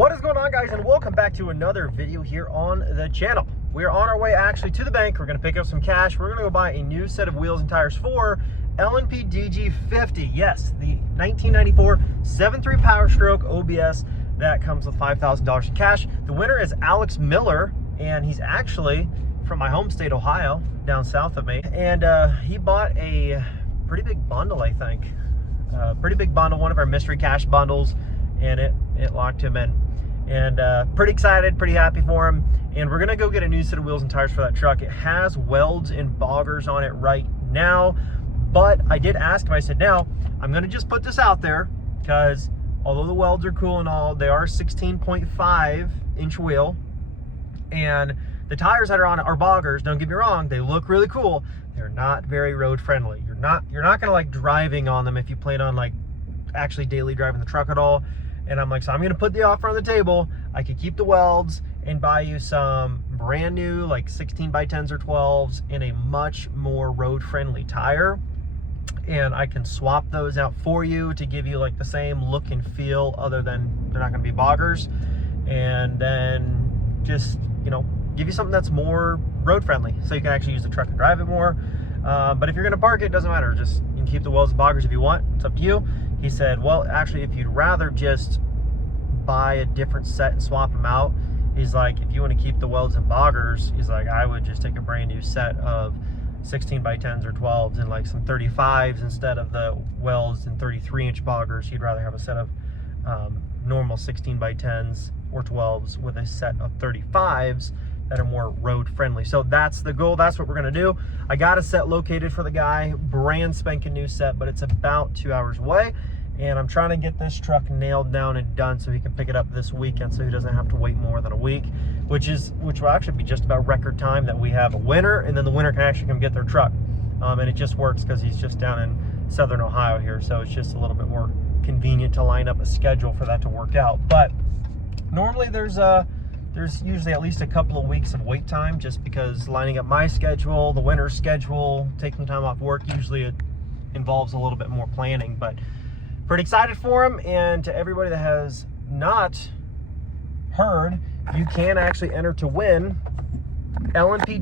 What is going on, guys, and welcome back to another video here on the channel. We are on our way actually to the bank. We're going to pick up some cash. We're going to go buy a new set of wheels and tires for LNP DG50. Yes, the 1994 7.3 PowerStroke OBS that comes with $5,000 in cash. The winner is Alex Miller, and he's actually from my home state, Ohio, down south of me. And he bought a pretty big bundle, I think. Pretty big bundle, one of our mystery cash bundles, and it locked him in. And pretty excited, pretty happy for him. And we're gonna go get a new set of wheels and tires for that truck. It has welds and boggers on it right now, but I did ask him, I said, now, I'm gonna just put this out there, because although the welds are cool and all, they are 16.5 inch wheel, and the tires that are on it are boggers. Don't get me wrong, they look really cool. They're not very road friendly. You're not gonna like driving on them if you plan on like actually daily driving the truck at all. And I'm like, so I'm gonna put the offer on the table. I could keep the welds and buy you some brand new like 16 by 10s or 12s in a much more road friendly tire, and I can swap those out for you to give you like the same look and feel, other than they're not gonna be boggers, and then just, you know, give you something that's more road friendly so you can actually use the truck and drive it more. But if you're gonna park it, doesn't matter, just you can keep the welds and boggers if you want. It's up to you. He said, well, actually, if you'd rather just buy a different set and swap them out, he's like, if you want to keep the welds and boggers, he's like, I would just take a brand new set of 16 by 10s or 12s and like some 35s instead of the welds and 33-inch boggers. He'd rather have a set of normal 16 by 10s or 12s with a set of 35s that are more road friendly. So that's the goal. That's what we're gonna do. I got a set located for the guy, brand spanking new set, but it's about 2 hours away. And I'm trying to get this truck nailed down and done so he can pick it up this weekend, so he doesn't have to wait more than a week, which will actually be just about record time that we have a winner, and then the winner can actually come get their truck. And it just works because he's just down in southern Ohio here, so it's just a little bit more convenient to line up a schedule for that to work out. But normally there's usually at least a couple of weeks of wait time, just because lining up my schedule, the winner's schedule, taking time off work, usually it involves a little bit more planning. But pretty excited for him. And to everybody that has not heard, you can actually enter to win LNP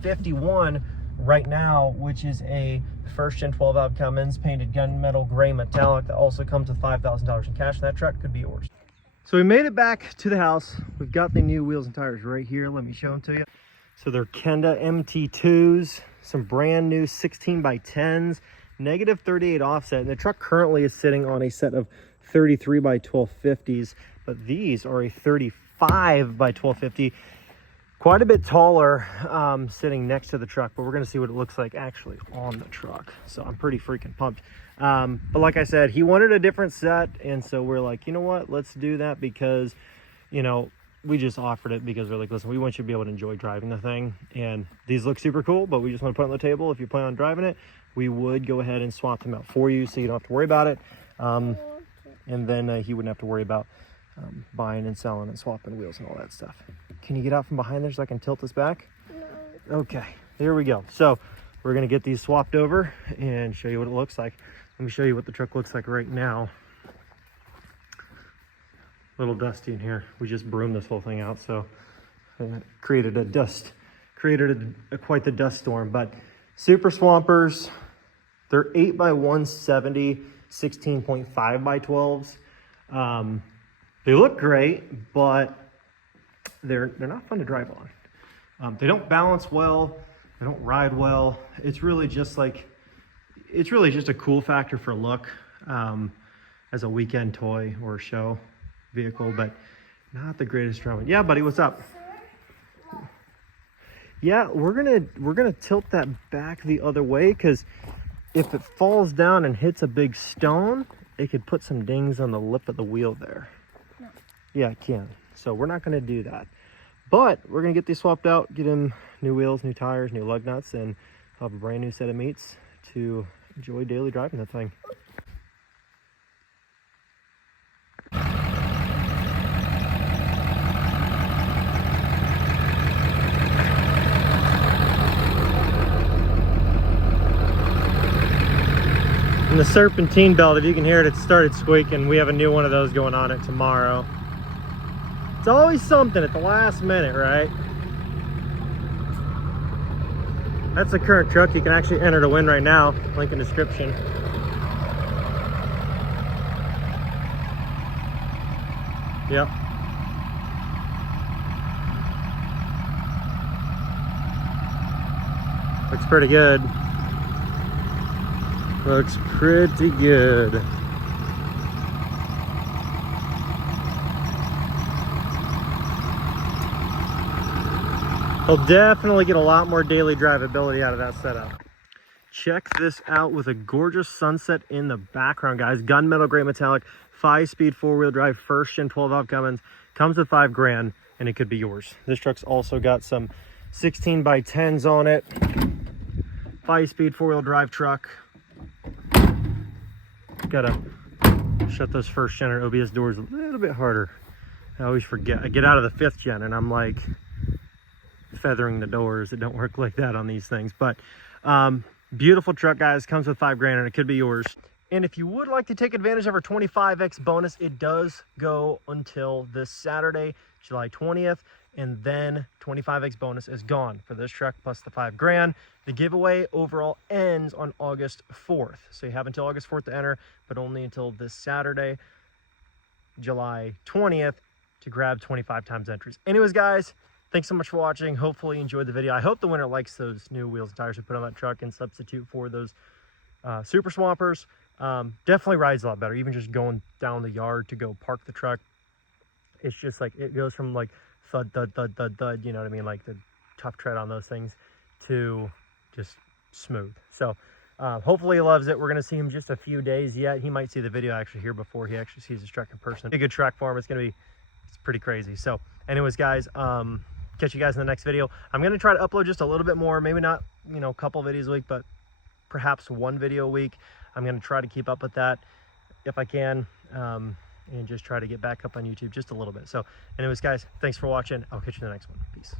DG51 right now, which is a first gen 12 valve Cummins painted gunmetal gray metallic that also comes with $5,000 in cash, and that truck could be yours. So we made it back to the house. We've got the new wheels and tires right here. Let me show them to you. So they're Kenda MT2s, some brand new 16 by 10s, negative 38 offset. And the truck currently is sitting on a set of 33 by 1250s, but these are a 35 by 1250, quite a bit taller, sitting next to the truck, but we're gonna see what it looks like actually on the truck. So I'm pretty freaking pumped. But like I said, he wanted a different set, and so we're like, you know what, let's do that, because, you know, we just offered it because we're like, listen, we want you to be able to enjoy driving the thing, and these look super cool, but we just want to put it on the table. If you plan on driving it, we would go ahead and swap them out for you so you don't have to worry about it. And then he wouldn't have to worry about buying and selling and swapping wheels and all that stuff. Can you get out from behind there so I can tilt this back? No. Okay, there we go. So we're gonna get these swapped over and show you what it looks like. Let me show you what the truck looks like right now. A little dusty in here. We just broomed this whole thing out, so created quite the dust storm. But super swampers, they're 8 by 170, 16.5 by 12s. They look great, but they're not fun to drive on. They don't balance well, they don't ride well. It's really just a cool factor for look, as a weekend toy or show vehicle, but not the greatest driving. Yeah, buddy, what's up? Yeah, we're gonna tilt that back the other way, because if it falls down and hits a big stone, it could put some dings on the lip of the wheel there. No. Yeah, it can. So we're not gonna do that. But we're gonna get these swapped out, get him new wheels, new tires, new lug nuts, and have a brand new set of MEATS to enjoy daily driving the thing. In the Serpentine Belt, if you can hear it, it started squeaking. We have a new one of those going on it tomorrow. It's always something at the last minute, right? That's the current truck. You can actually enter to win right now. Link in description. Yep. Looks pretty good. Looks pretty good. He'll definitely get a lot more daily drivability out of that setup. Check this out with a gorgeous sunset in the background, guys. Gunmetal gray metallic, 5-speed 4-wheel drive, first gen 12-valve Cummins. Comes with $5 grand, and it could be yours. This truck's also got some 16x10s on it. 5-speed 4-wheel drive truck. Gotta shut those first gen or OBS doors a little bit harder. I always forget. I get out of the 5th gen and I'm like feathering the doors. It don't work like that on these things. But beautiful truck, guys. Comes with $5 grand and it could be yours. And if you would like to take advantage of our 25x bonus, it does go until this Saturday, July 20th. And then 25x bonus is gone for this truck plus the $5 grand. The giveaway overall ends on August 4th. So you have until August 4th to enter, but only until this Saturday, July 20th, to grab 25 times entries. Anyways, guys, thanks so much for watching. Hopefully you enjoyed the video. I hope the winner likes those new wheels and tires we put on that truck and substitute for those Super Swampers. Definitely rides a lot better. Even just going down the yard to go park the truck, it's just like, it goes from like thud, thud, thud, thud, thud, you know what I mean? Like the tough tread on those things to just smooth. So hopefully he loves it. We're going to see him just a few days yet. He might see the video actually here before he actually sees his truck in person. A good track for him. It's pretty crazy. So anyways, guys, catch you guys in the next video. I'm going to try to upload just a little bit more, maybe not, you know, a couple videos a week, but perhaps one video a week. I'm going to try to keep up with that if I can. And just try to get back up on YouTube just a little bit. So anyways, guys, thanks for watching. I'll catch you in the next one. Peace.